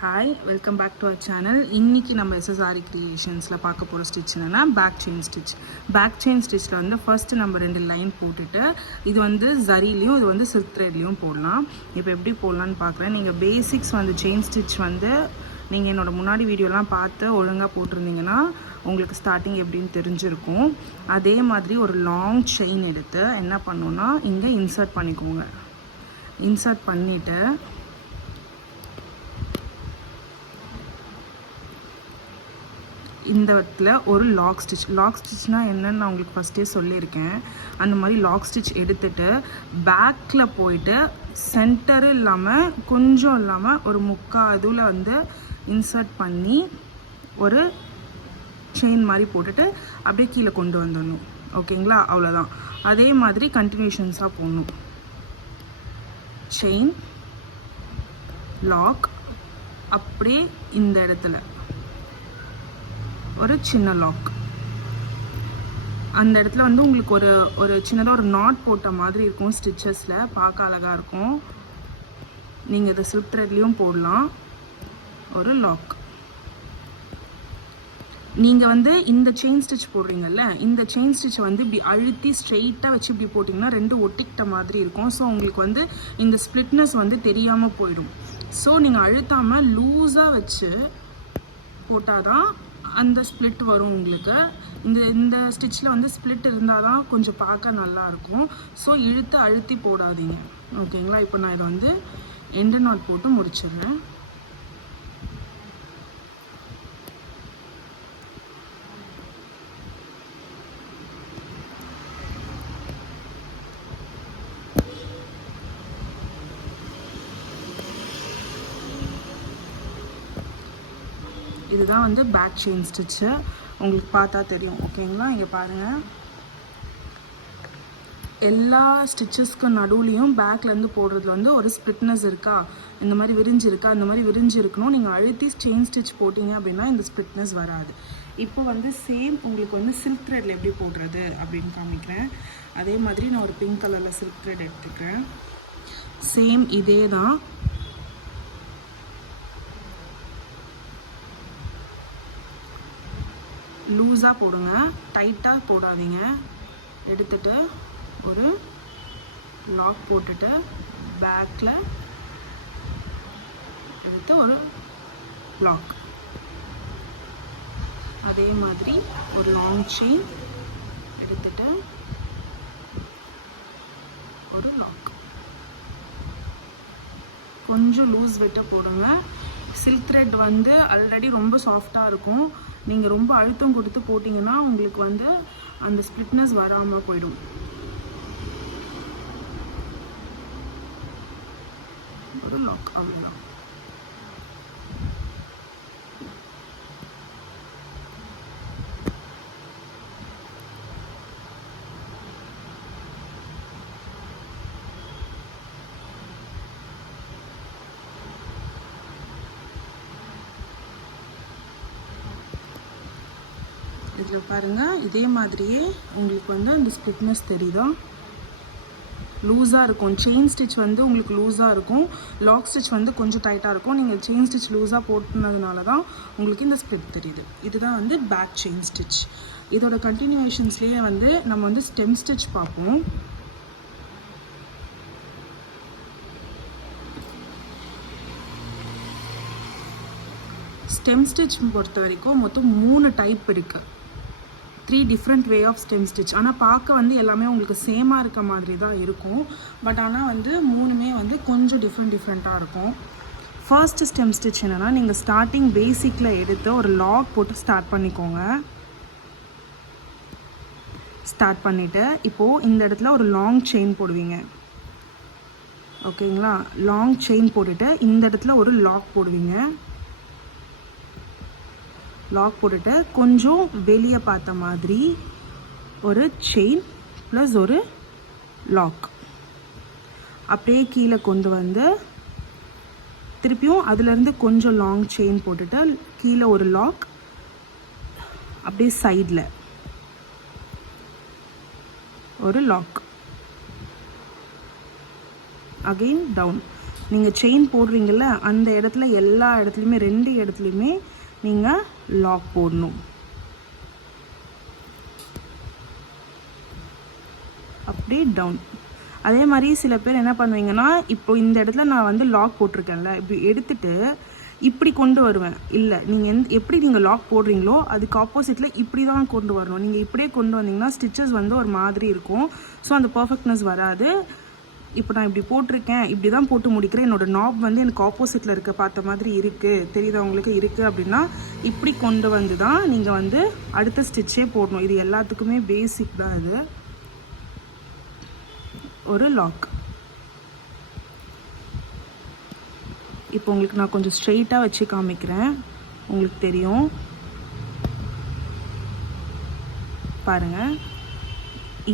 Hi, welcome back to our channel. இன்றைக்கி நம்ம எஸ்எஸ்ஆரி கிரியேஷன்ஸில் பார்க்க போகிற ஸ்டிச் என்னென்னா back chain stitch. Back chain ஸ்டிச்சில் வந்து ஃபஸ்ட்டு நம்ம 2 லைன் போட்டுட்டு இது வந்து ஜரிலையும் இது வந்து சில்க் த்ரெட்லேயும் போடலாம். இப்போ எப்படி போடலான்னு பார்க்குறேன். நீங்கள் பேசிக்ஸ் வந்து செயின் ஸ்டிச் வந்து நீங்கள் என்னோடய முன்னாடி வீடியோலாம் பார்த்து ஒழுங்காக போட்டிருந்தீங்கன்னா உங்களுக்கு ஸ்டார்டிங் எப்படின்னு தெரிஞ்சிருக்கும். அதே மாதிரி ஒரு லாங் செயின் எடுத்து என்ன பண்ணணுன்னா இங்கே இன்சர்ட் பண்ணிக்கோங்க. இன்சர்ட் பண்ணிவிட்டு இந்த இடத்துல ஒரு லாக் ஸ்டிச்னால் என்னன்னு நான் உங்களுக்கு ஃபஸ்ட்டே சொல்லியிருக்கேன். அந்த மாதிரி லாக் ஸ்டிச் எடுத்துகிட்டு பேக்கில் போயிட்டு சென்டரு இல்லாமல் கொஞ்சம் இல்லாமல் ஒரு முக்கால் இதுவில் வந்து இன்சர்ட் பண்ணி ஒரு செயின் மாதிரி போட்டுட்டு அப்படியே கீழே கொண்டு வந்துடணும். ஓகேங்களா? அவ்வளோதான். அதே மாதிரி கண்டினியூஷன்ஸாக போடணும். செயின் லாக், அப்படியே இந்த இடத்துல ஒரு சின்ன லாக். அந்த இடத்துல வந்து உங்களுக்கு ஒரு சின்னதாக ஒரு நாட் போட்ட மாதிரி இருக்கும். ஸ்டிச்சஸில் பார்க்க அழகாக இருக்கும். நீங்கள் இதை சில்க் த்ரெட்லேயும் போடலாம். ஒரு லாக். நீங்கள் வந்து இந்த செயின் ஸ்டிச் போடுறீங்கல்ல, இந்த செயின் ஸ்டிச் வந்து இப்படி அழுத்தி ஸ்ட்ரெயிட்டாக வச்சு இப்படி போட்டிங்கன்னா 2 ஒட்டிக்கிட்ட மாதிரி இருக்கும். ஸோ உங்களுக்கு வந்து இந்த ஸ்ப்ளிட்னஸ் வந்து தெரியாமல் போயிடும். ஸோ நீங்கள் அழுத்தாமல் லூஸாக வச்சு போட்டால் தான் அந்த ஸ்ப்ளிட் வரும் உங்களுக்கு. இந்த ஸ்டிச்சில் வந்து ஸ்ப்ளிட் இருந்தால் தான் கொஞ்சம் பார்க்க நல்லாயிருக்கும். ஸோ இழுத்து அழுத்தி போடாதீங்க. ஓகேங்களா? இப்போ நான் இதை வந்து எண்டு நாட் போட்டு முடிச்சிடுறேன். இதுதான் வந்து பேக் செயின் ஸ்டிச்சு. உங்களுக்கு பார்த்தா தெரியும். ஓகேங்களா? இங்கே பாருங்கள். எல்லா ஸ்டிச்சஸ்க்கு நடுவுலையும் பேக்லேருந்து போடுறதுல வந்து ஒரு ஸ்ப்ளிட்னஸ் இருக்கா, இந்த மாதிரி விரிஞ்சிருக்கா, இந்த மாதிரி விரிஞ்சிருக்கணும். நீங்கள் அழுத்தி செயின் ஸ்டிச் போட்டிங்க அப்படின்னா இந்த ஸ்ப்ளிட்னஸ் வராது. இப்போ வந்து சேம் உங்களுக்கு வந்து சில்க் த்ரெட்டில் எப்படி போடுறது அப்படின்னு காமிக்கிறேன். அதே மாதிரி நான் ஒரு பிங்க் கலரில் சில்க் த்ரெட் எடுத்துக்கிறேன். சேம் இதே தான். லூஸாக போடுங்க, டைட்டாக போடாதீங்க. எடுத்துகிட்டு ஒரு லாக் போட்டுட்டு பேக்கில் எடுத்து ஒரு லாக். அதே மாதிரி ஒரு லாங் செயின் எடுத்துகிட்டு ஒரு லாக். கொஞ்சம் லூஸ் விட்டு போடுங்க. சில்க் த்ரெட் வந்து ஆல்ரெடி ரொம்ப சாஃப்டாக இருக்கும். நீங்கள் ரொம்ப அழுத்தம் கொடுத்து போட்டிங்கன்னா உங்களுக்கு வந்து அந்த ஸ்ப்ளிட்னஸ் வராமல் போயிடும். ஒரு லாக், அவ்வளோதான். இதில் பாருங்கள், இதே மாதிரியே உங்களுக்கு வந்து அந்த ஸ்ப்ளிட்னஸ் தெரியுதா? லூஸாக இருக்கும். செயின் ஸ்டிச் வந்து உங்களுக்கு லூஸாக இருக்கும், லாக் ஸ்டிச் வந்து கொஞ்சம் டைட்டாக இருக்கும். நீங்கள் செயின் ஸ்டிச் லூஸாக போட்டுனதுனால தான் உங்களுக்கு இந்த ஸ்ப்ளிட் தெரியுது. இதுதான் வந்து பேக் செயின் ஸ்டிச். இதோட கண்டினியூஷன்ஸ்லேயே வந்து நம்ம வந்து ஸ்டெம் ஸ்டிச் பார்ப்போம். ஸ்டெம் ஸ்டிச் பொறுத்த வரைக்கும் மொத்தம் 3 டைப் இருக்குது. 3 different way of stem stitch. ஆனால் பார்க்க வந்து எல்லாமே உங்களுக்கு சேமாக இருக்க மாதிரி தான் இருக்கும். பட் ஆனால் வந்து 3மே வந்து கொஞ்சம் டிஃப்ரெண்ட்டாக இருக்கும். ஃபர்ஸ்ட் ஸ்டெம் ஸ்டிச் என்னென்னா, நீங்கள் ஸ்டார்டிங் பேசிக்கில் எடுத்து ஒரு லாக் போட்டு ஸ்டார்ட் பண்ணிக்கோங்க. ஸ்டார்ட் பண்ணிவிட்டு இப்போது இந்த இடத்துல ஒரு லாங் செயின் போடுவீங்க. ஓகேங்களா? லாங் செயின் போட்டுட்டு இந்த இடத்துல ஒரு லாக் போடுவீங்க. லாக் போட்டுட்டு கொஞ்சம் வெளியே பார்த்த மாதிரி ஒரு செயின் ப்ளஸ் ஒரு லாக் அப்படியே கீழே கொண்டு வந்து திருப்பியும் அதுலேருந்து கொஞ்சம் லாங் செயின் போட்டுட்டு கீழே ஒரு லாக், அப்படியே சைடில் ஒரு லாக், அகெயின் டவுன். நீங்கள் செயின் போடுறீங்கள்ல அந்த இடத்துல எல்லா இடத்துலையுமே 2 இடத்துலையுமே நீங்கள் லாக் போடணும். அப்படியே டவுன். அதே மாதிரி சில பேர் என்ன பண்ணுவீங்கன்னா, இப்போ இந்த இடத்துல நான் வந்து லாக் போட்டிருக்கேன்ல, இப்படி எடுத்துட்டு இப்படி கொண்டு வருவேன். இல்லை, நீங்கள் எப்படி நீங்கள் லாக் போடுறீங்களோ அதுக்கு ஆப்போசிட்டில் இப்படி தான் கொண்டு வரணும். நீங்கள் இப்படியே கொண்டு வந்தீங்கன்னா ஸ்டிச்சஸ் வந்து ஒரு மாதிரி இருக்கும். ஸோ அந்த பர்ஃபெக்ட்னஸ் வராது. இப்போ நான் இப்படி போட்டிருக்கேன், இப்படி தான் போட்டு முடிக்கிறேன், என்னோடய நாப் வந்து எனக்கு ஆப்போசிட்டில் இருக்க பார்த்த மாதிரி இருக்குது, தெரியுதா உங்களுக்கு இருக்குது அப்படின்னா இப்படி கொண்டு வந்து தான் நீங்கள் வந்து அடுத்த ஸ்டிச்சே போடணும். இது எல்லாத்துக்குமே பேசிக் தான். இது ஒரு லாக். இப்போ உங்களுக்கு நான் கொஞ்சம் ஸ்ட்ரெயிட்டாக வச்சு காமிக்கிறேன், உங்களுக்கு தெரியும் பாருங்கள்.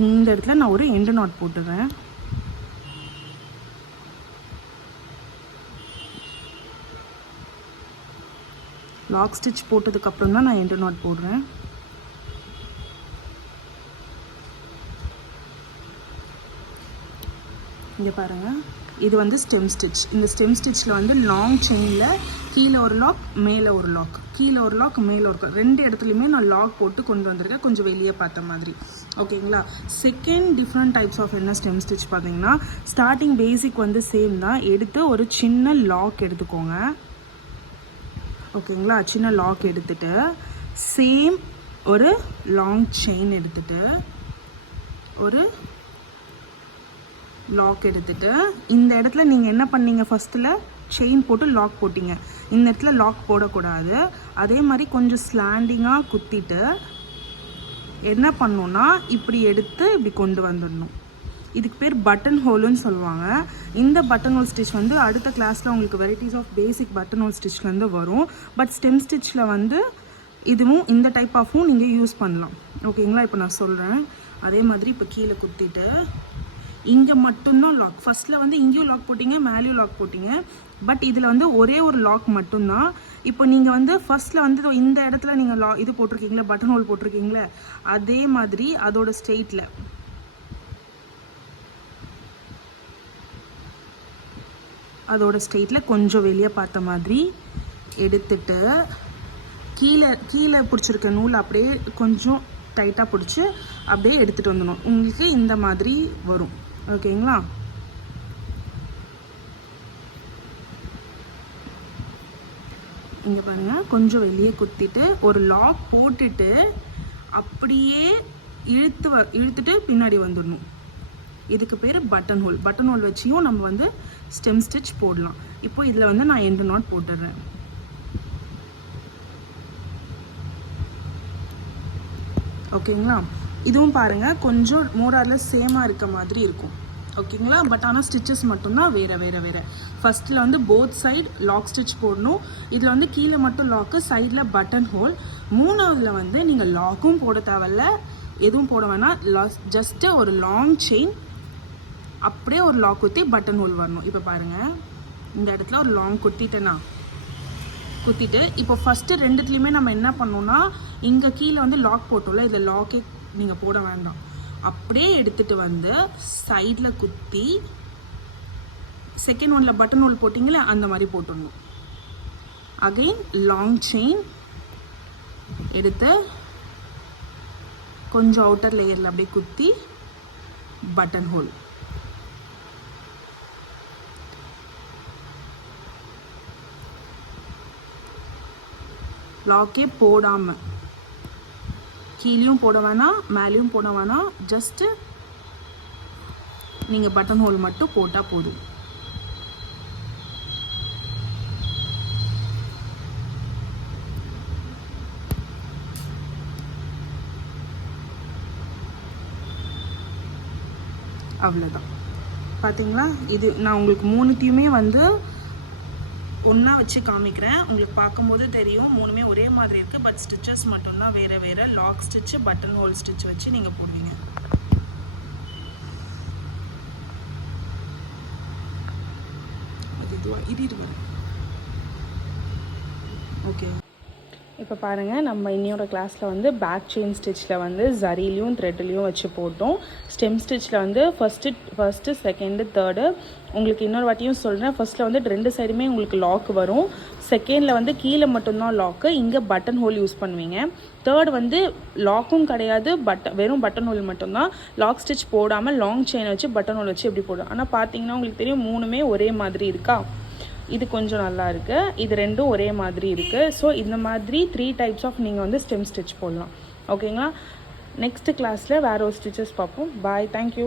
இந்த இடத்துல நான் ஒரு எண்டு நாட் போட்டுறேன். லாக் ஸ்டிச் போட்டதுக்கப்புறம் தான் நான் எண்டு நாட் போடுறேன். இங்கே பாருங்கள், இது வந்து ஸ்டெம் ஸ்டிச். இந்த ஸ்டெம் ஸ்டிச்சில் வந்து லாங் செயினில் கீழே ஒரு லாக் மேலே ஒரு லாக், கீழே ஒரு லாக் மேலே ஒரு லாக், 2 இடத்துலையுமே நான் லாக் போட்டு கொண்டு வந்திருக்கேன், கொஞ்சம் வெளியே பார்த்த மாதிரி. ஓகேங்களா. செகண்ட் டிஃப்ரெண்ட் டைப்ஸ் ஆஃப் என்ன ஸ்டெம் ஸ்டிச் பார்த்தீங்கன்னா, ஸ்டார்டிங் பேசிக் வந்து சேம் தான். எடுத்து ஒரு சின்ன லாக் எடுத்துக்கோங்க. ஓகேங்களா. சின்ன லாக் எடுத்துட்டு சேம் ஒரு லாங் செயின் எடுத்துட்டு ஒரு லாக் எடுத்துட்டு இந்த இடத்துல நீங்கள் என்ன பண்ணீங்க, ஃபஸ்ட்டில் செயின் போட்டு லாக் போட்டிங்க, இந்த இடத்துல லாக் போடக்கூடாது. அதே மாதிரி கொஞ்சம் ஸ்லாண்டிங்காக குத்திட்டு என்ன பண்ணணுன்னா இப்படி எடுத்து இப்படி கொண்டு வந்துடணும். இதுக்கு பேர் பட்டன் ஹோலுன்னு சொல்லுவாங்க. இந்த பட்டன் ஹோல் ஸ்டிச் வந்து அடுத்த கிளாஸில் உங்களுக்கு varieties of basic button hole ஸ்டிச்லேருந்து வரும். பட் ஸ்டெம் ஸ்டிச்சில் வந்து இதுவும் இந்த டைப் ஆஃபும் நீங்கள் யூஸ் பண்ணலாம். ஓகேங்களா. இப்போ நான் சொல்கிறேன். அதே மாதிரி இப்போ கீழே குத்திட்டு இங்கே மட்டும்தான் லாக். ஃபஸ்ட்டில் வந்து இங்கேயும் லாக் போட்டிங்க, மேலேயும் லாக் போட்டிங்க. பட் இதில் வந்து ஒரே ஒரு லாக் மட்டும்தான். இப்போ நீங்கள் வந்து ஃபஸ்ட்டில் வந்து இந்த இடத்துல நீங்கள் இது போட்டிருக்கீங்களே, பட்டன் ஹோல் போட்டிருக்கீங்களே, அதே மாதிரி அதோட ஸ்ட்ரெயிட்டில் கொஞ்சம் வெளியே பார்த்த மாதிரி எடுத்துட்டு கீழே பிடிச்சிருக்க நூல் அப்படியே கொஞ்சம் டைட்டாக பிடிச்சி அப்படியே எடுத்துகிட்டு வந்துடணும். உங்களுக்கு இந்த மாதிரி வரும். ஓகேங்களா. இங்கே பாருங்கள், கொஞ்சம் வெளியே குத்திட்டு ஒரு லாக் போட்டுட்டு அப்படியே இழுத்துட்டு பின்னாடி வந்துடணும். இதுக்கு பேர் பட்டன் ஹோல். பட்டன் ஹோல் வச்சியும் நம்ம வந்து ஸ்டெம் ஸ்டிச் போடலாம். இப்போ இதில் வந்து நான் எண்டு நாட் போட்டுடுறேன். ஓகேங்களா. இதுவும் பாருங்கள் கொஞ்சம் மோராரில் சேமாக இருக்க மாதிரி இருக்கும். ஓகேங்களா. பட் ஆனால் ஸ்டிச்சஸ் மட்டும்தான் வேறு. ஃபஸ்ட்டில் வந்து போத் சைடு லாக் ஸ்டிச் போடணும். இதில் வந்து கீழே மட்டும் லாக்கு, சைடில் பட்டன் ஹோல். 3ஆவதில் வந்து நீங்கள் லாக்கும் போட தேவையில்ல, எதுவும் போட வேணாம். ஜஸ்ட்டு ஒரு லாங் செயின் அப்படியே ஒரு லாக் குத்தி பட்டன் ஹோல் வரணும். இப்போ பாருங்கள், இந்த இடத்துல ஒரு லாங் குத்திட்டு இப்போ ஃபஸ்ட்டு 2த்துலேயுமே நம்ம என்ன பண்ணோன்னா, இங்கே கீழே வந்து லாக் போட்டோம்ல, இதில் லாக்கே நீங்கள் போட வேண்டாம். அப்படியே எடுத்துகிட்டு வந்து சைடில் குத்தி செகண்ட் ஒன்னில் பட்டன் ஹோல் போட்டிங்களே அந்த மாதிரி போட்டுடணும். அகெயின் லாங் செயின் எடுத்து கொஞ்சம் அவுட்டர் லேயரில் அப்படியே குத்தி பட்டன் ஹோல். லாக்கே போடாமல், கீழேயும் போட வேணாம் மேலேயும் போட வேணாம், ஜஸ்ட்டு நீங்கள் பட்டன் ஹோல் மட்டும் போட்டால் போதும். அவ்வளோதான். பார்த்தீங்களா. இது நான் உங்களுக்கு 3த்தையுமே வந்து ஒன்றா வச்சு காமிக்கிறேன். உங்களுக்கு பார்க்கும்போது தெரியும் 3மே ஒரே மாதிரி இருக்குது. பட் ஸ்டிச்சஸ் மட்டும்தான் வேறு. Lock stitch, button hole stitch வச்சு நீங்கள் போடுவீங்க. இது வரும். ஓகே. இப்போ பாருங்கள், நம்ம இன்னையோட கிளாஸில் வந்து பேக் செயின் ஸ்டிச்சில் வந்து ஜரிலையும் த்ரெட்லேயும் வச்சு போட்டோம். ஸ்டெம் ஸ்டிச்சில் வந்து ஃபஸ்ட்டு செகண்டு தேர்டு உங்களுக்கு இன்னொரு வாட்டியும் சொல்கிறேன். ஃபஸ்ட்டில் வந்து 2 சைடுமே உங்களுக்கு லாக் வரும். செகண்டில் வந்து கீழே மட்டும்தான் லாக்கு, இங்கே பட்டன் ஹோல் யூஸ் பண்ணுவீங்க. தேர்ட் வந்து லாக்கும் கிடையாது, வெறும் பட்டன் ஹோல் மட்டும்தான். லாக் ஸ்டிச் போடாமல் லாங் செயினை வச்சு பட்டன் ஹோல் வச்சு எப்படி போடும். ஆனால் பார்த்தீங்கன்னா உங்களுக்கு தெரியும் 3மே ஒரே மாதிரி இருக்கா. இது கொஞ்சம் நல்லா இருக்குது, இது 2ம் ஒரே மாதிரி இருக்குது. ஸோ இந்த மாதிரி 3 டைப்ஸ் ஆஃப் நீங்கள் வந்து ஸ்டெம் ஸ்டிச் போடலாம். ஓகேங்களா? நெக்ஸ்ட்டு கிளாஸில் வேறு ஒரு ஸ்டிச்சஸ் பார்ப்போம். பாய், தேங்க்யூ.